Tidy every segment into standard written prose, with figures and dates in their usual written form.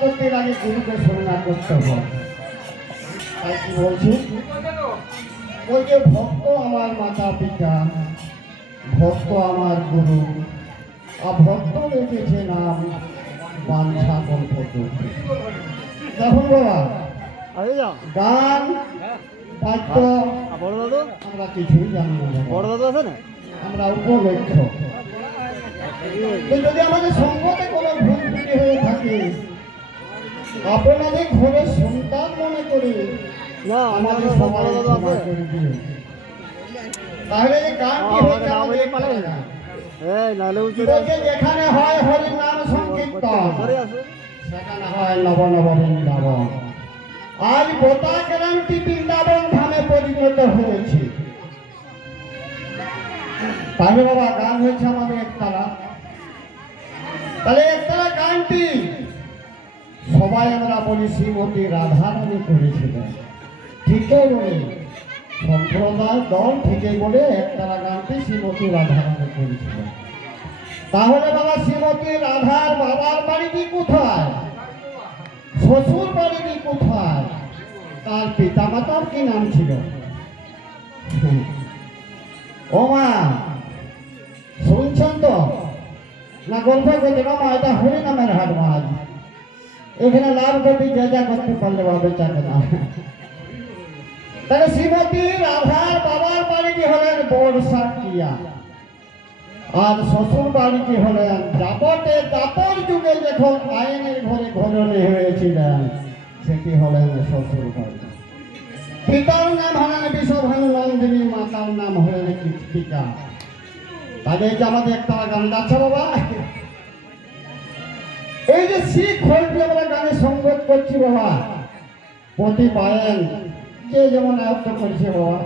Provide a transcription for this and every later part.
করতে লাগে গুরুকে শরণাগত করতে হয়। তাই কি বলছি, ওই যে ভক্ত আমার মাতা পিতা, ভক্ত আমার গুরু, অভক্ত রেখেছে নাম বাঞ্ছা কল্পতরু। দেখুন বাবা, গান বাদ্য আমরা কিছুই জানি না, বড় দাদু আছে না, আমরা উপলক্ষ। যদি আমাদের সঙ্গতে কোনো ভুল ত্রুটি হয়ে থাকে, আপনাদের ঘরের সন্তান মনে করে আমাদের সবাই ক্ষমা করে দিন। তাহলে যে গানটি হচ্ছে আমাদের যেখানে হয় হরির নাম সংকীর্তন, সেখানে হয় নব নব বৃন্দাবন। আজ গোটা গ্রামটি বৃন্দাবন ধামে পরিণত হয়েছে। তাহলে বাবা গান হয়েছে আমাদের একতারা। তাহলে একতারা গানটি সবাই আমরা বলি শ্রীমতী রাধারানী করেছিলেন। ঠিকই বলে সম্প্রদায় দল ঠিকই বলে একতারা গানটি শ্রীমতী রাধারানী করেছিলেন। তাহলে বাবা শ্রীমতী রাধার বাবার বাড়িটি কোথায়, শ্বশুর বাড়িটি কোথায়, তার পিতা মাতার কি নাম ছিল? ও মা শুনছেন তো না? গল্প করতে মামা এটা হরি নামের হাট মাছ, এখানে লাভ করতে যা যা করতে পারলে বাবা চাকে না। তাহলে শ্রীমতী রাধার বাবার বাড়িটি হলেন বর্ষাকিয়া, আর শ্বশুর বাড়িটি হলেন দাপটে। দাপর যুগে যখন আইনের ঘরে ঘরণী হয়েছিলেন, সেটি হলেন শ্বশুর বাড়ি। পিতার নাম হলেন বিষভানু নন্দিনী, মাতার নাম হলেন কৃত্তিকা। তাদের যে আমাদের একটা গান যাচ্ছে বাবা, এই যে শিখ হলটি আমরা গানে সঙ্গত করছি বাবা, প্রতি পায়েন যে যেমন আয়ত্ত করছে বাবা,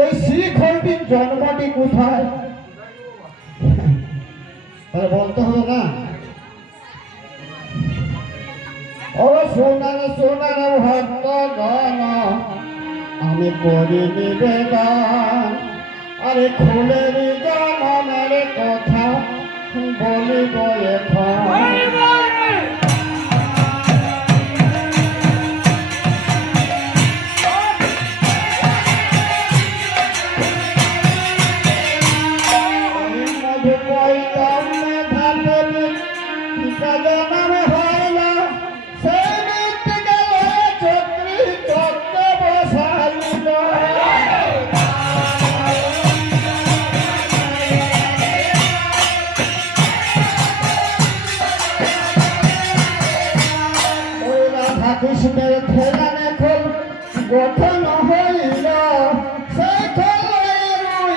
ওই শিখ হলটির জন্মটি কোথায় তাহলে বলতে হবে না? ও সোনার সোনার ভক্ত গণ আমি করি নিবেদন, আরে খুলের জনমের কথা বলিব এখন। কৃষ্ণের খেলা এখন গঠন হইল, সেই খেলায়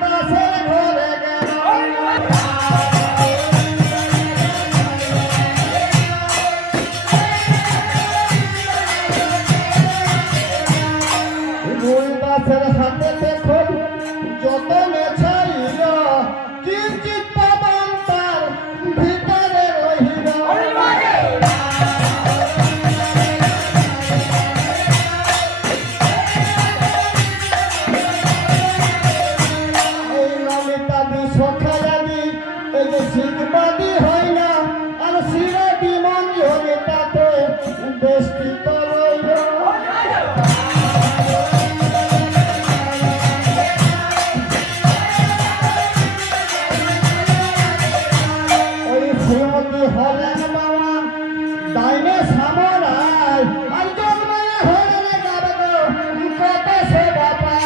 দাসের ঘরে গেল। দাসের হাতে দেখুন যতনে ছাইল, কিঞ্চিত পাবন তার ভিতরে রহিল। শিখবাদী হয় না, আর শিরাটি মঞ্জরে তাতে বেষ্টিত রইল। ওই শ্রীমতী হলেন বাবা ডাইনে সামরায়, আর জন্মায় হলেন গাবগ কত সে বাবা।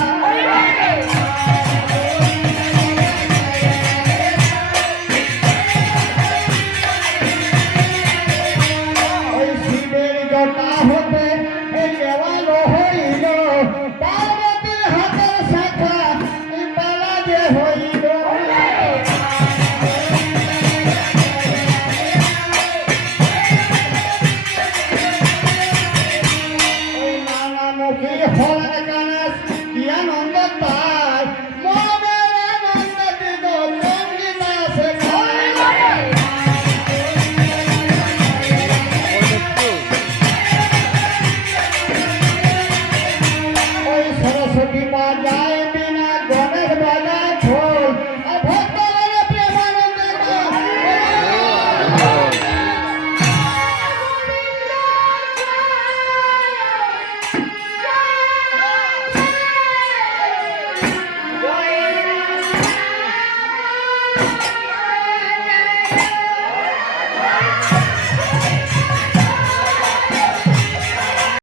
হলেন গণেশ কি আনন্দ।